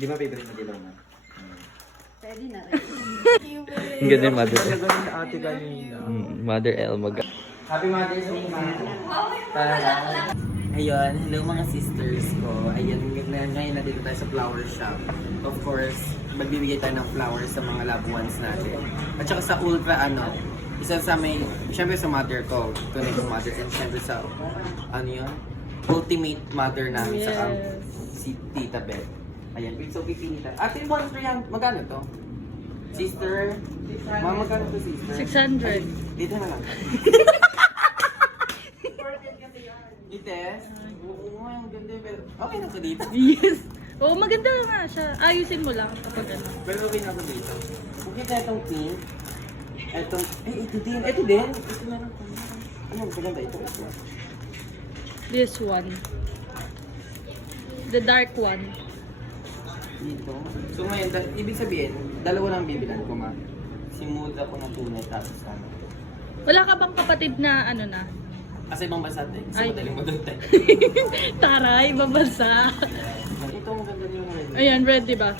Di ba favorite mo dilaw na? Pwede na rin. Ang ganda yung mother. Talaga yung ate kanina. Mother L mag. Happy Mother's Day, ma. Ayun, hello mga sisters ko. Ayun, ngayon na dito tayo sa flower shop. Of course, magbibigay tayo ng flowers sa mga loved ones natin. At saka sa ultra, isa sa may, syempre sa mother ko, tunay kong mother, and syempre sa, ultimate mother namin, sa si Tita Beth. Ayan, so pipili tayo. Ate, yung monster yan, magkano to? Sister? Mama, magkano to, sister? 600. Dito na lang. Ites? Oo, ang ganda pero okay na ako dito. Yes. Oo, maganda nga siya. Ayusin mo lang kapag ano. Pero okay na ako dito. Kung kita itong pink, itong, ito din. Ito na lang. Ano, maganda ito. This one. The dark one. Dito. So ngayon, ibig sabihin, dalawa lang bibilan ko, ma. Simuda ko ng tunay tapos ano. Wala ka bang kapatid na ano na? Sa ibang bansa din. Sa Ay. madaling maduntan. Taray, babasa. Ito, maganda yung red. Ayan, red diba?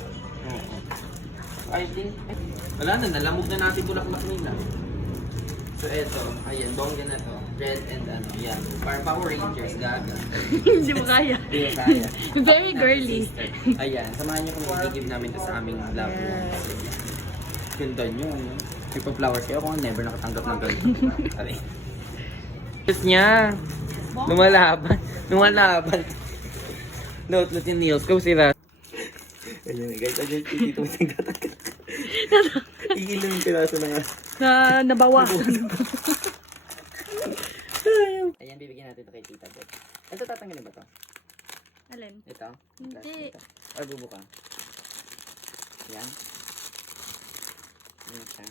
Oo. I think, wala na, nalamog na natin bulaklak nila. So eto, ayan, bongga na to. Red and yan. Power Rangers, gaga. Hindi mo kaya. Hindi ko kaya. Very girly. Ayan, samahan niyo kung i-give namin to sa aming loved ones. Ganda nyo, ano? May pa-flowers kayo, ako never nakatanggap ng ganito. Aray. Tapos niya. Lumalaban. Note yung nails ko sila. Ayun guys, ayun dito mo nagtatagal. Iilan yung piraso na nga. Nabawasan. Ayan, bibigyan natin ito kay Tita Beth. Ito tatanggalin ba to? Alin? Ito? Hindi. Ito. Or bubuka? Ayan. Ayan siya.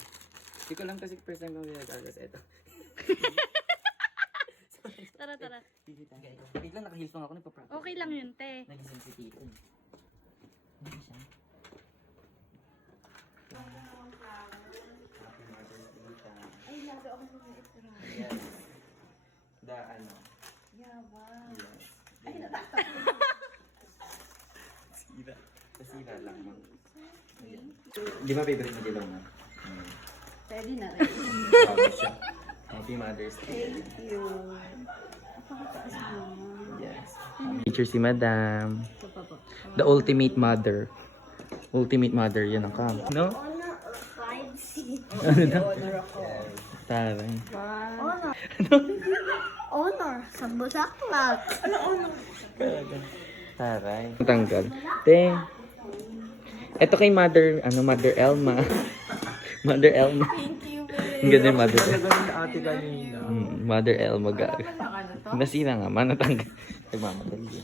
Hindi ko lang kasi first time kong ginagagas ito. Tara, tara. Wait lang, naka-heels lang ako. Nagpa-practice. Okay lang yun, te. Nag-sensitive. Hindi siya. Ay, lalo ako mag-extra. Yes. The ano? Yaba. Yes. Ay, natakot. Sira. Sira lang. Di ba favorite mo dilaw na? Pwede na rin. Bago siya. Happy Mother's Day. Thank you. Napakataas mo. Yes. Teacher si Madam. Ito pa po. The ultimate mother. Ultimate mother, yan ang kam. No? Honor or 5C? Honor ako. Taray. Honor. Honor. Sa bulaklak. Ano honor? Taray. Tanggal. Te. Ito kay Mother, Mother Elma. Mother Elma. Thank you, babe. Ang ganda yung Mother Talaga yung ate kanina. Mother Elma ga. Ano to? Nasira nga, manatanggal. Nagmamadali.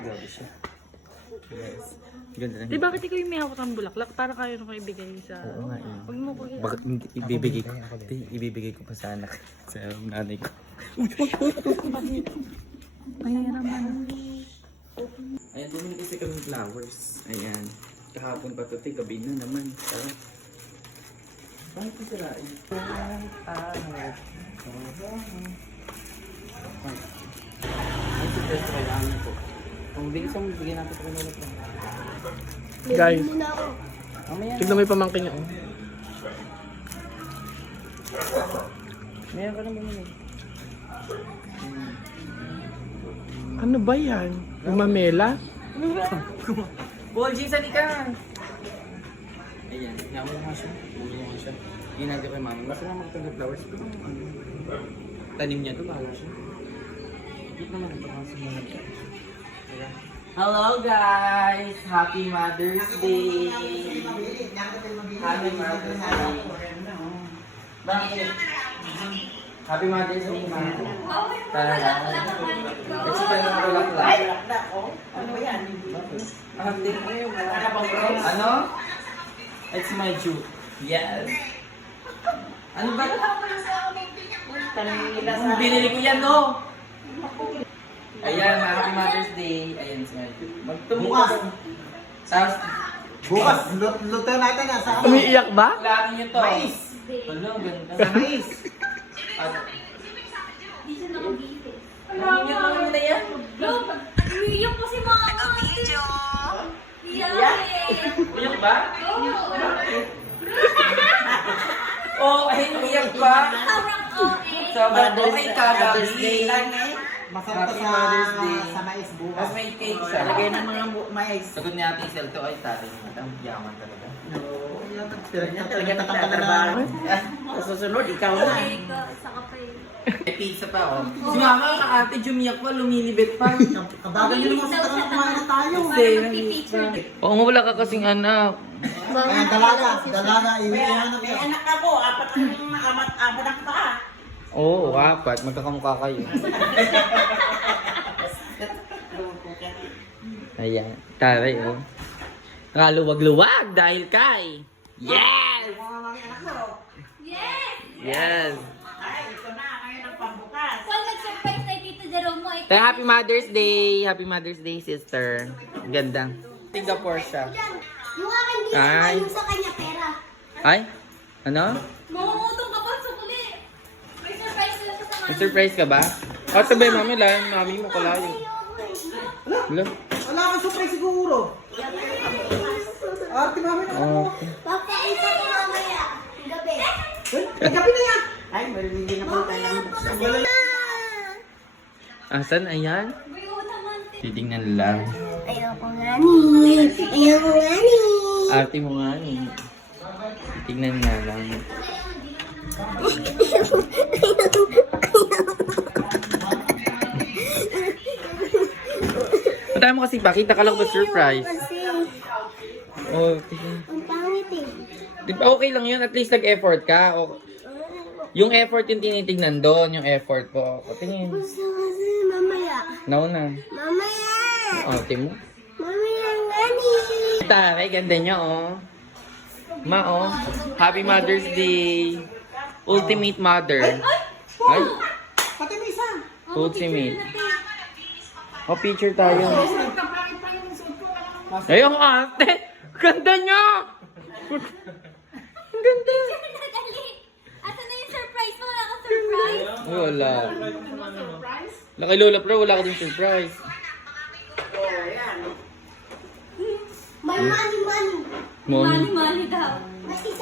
Grabe siya. Yes. Ganda lang. Di bakit ikaw yung may hawak ng bulaklak? Para kayo nung ibigay sa... Oo nga eh. Huwag mo ko Bakit hindi ibibigay ko? Hindi, ibibigay ko pa sa anak. Sa nanay ko. Mahirap naman. Ayan, bumili kasi kami ng flowers. Ayan. Kahapon pa ito, gabi na naman. Tara. Bakit ko sila? Ay, si Chris, kailangan ko. Kung bilis ang bigyan natin sa kanila. Guys, Mamaya tignan mo yung pamangkin niya. Oh. Mayroon ka na bumili. Ano ba yan? Umamela? Paul G, sali ka! Ayan, naman mo siya. Bumili mo siya. Ginagawa kay mama. Basta lang magtanggap flowers. Tanim niya to, bahala siya. Hindi naman ito kasi mga siya. Hello guys! Happy Mother's Day! Happy Mother's Day! Bakit? Happy Mother's Day, ma. Tara. Kasi pa naman ko lang. Ano ba yan? Ano? It's my juke. Yes. Ano ba? Ang binili ko yan, no? Ayan, Happy Mother's Day. Ayan si my juke. Bukas. Tapos, Bukas, luto natin na sa Umiiyak ba? lagi nyo to. mais. Hello, ganda. Sa mais. At, Sobrang okay ka, Mother's Day Gabi. lang eh. Masarap Happy to Mother's Day. sa mais bukas. Tapos may cake siya. Lagay ng mga mais. Sagot ni Ate Isel to ay tarin. Ang yaman talaga. Talaga natatrabaho. Sa susunod, ikaw na. May pizza pa, oh. Si Mama, ate, jumiyak pa, lumilibit pa. Kabagan nyo naman sa kumain na tayo. Oo nga, wala ka kasing anak. Ayan, dalaga, iwihan May anak ako, apat anak pa. Oo, apat. Magkakamukha kayo. Ayan. Taray, oh. Nakaluwag-luwag dahil kay... Yes! Yes! Yes! Ay, ito na, ngayon ang pambukas. Paul, nag-surprise kay Tito Jerome mo. Kaya Happy Mother's Day! Happy Mother's Day, sister. Ganda. Singapore siya. Yung akin din Ay. yung sa kanya pera. Ay? Ano? Mangungutong ka pa sa kuli. May surprise sila sa mga. May surprise ka ba? O, sabay, mami lang. Mami mo kalayo. Wala. Wala kang surprise siguro. Ate, mami na ako. Papakita ko mamaya. Gabi. May gabi na yan. Ay, hindi na po tayo ng buksan. Asan? Ayan? Bayo naman. Titingnan lang. Ayoko nga ni. Ayoko nga ni. Arte mo nga eh. Titingnan nga lang. Patay mo kasi pakita ka lang ba surprise? Kasi, Oh, tingnan. ang pangit eh. Di ba okay lang yun? At least nag-effort ka. O, yung effort yung tinitignan doon, yung effort ko. O, tingin. Gusto kasi mamaya. Nauna. Mamaya. O, tingin mo. Mamaya nga ni. Taray, ganda niya, oh. Ma, oh. Happy Mother's Day. Ultimate Mother. Ay, Pati may isa. ultimate. O, picture tayo. Ay, ang ate. Ganda niya. Ang ganda. Dali. Asan na yung surprise mo? Wala kang surprise? Wala. Laki Lola Pro, wala ka din surprise. May money. Mali daw.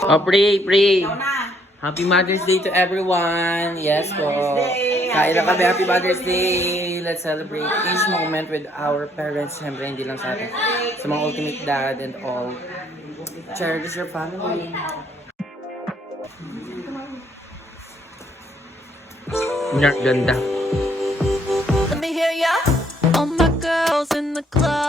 Oh, pray. Ikaw na. Happy Mother's Day to everyone. Yes po. Day. Kain na kami. Happy Mother's Day. Let's celebrate each moment with our parents. Siyempre, hindi lang sa atin. Sa mga ultimate dad and all. Cherish your family. Ganda. Let me hear ya. All my girls in the club.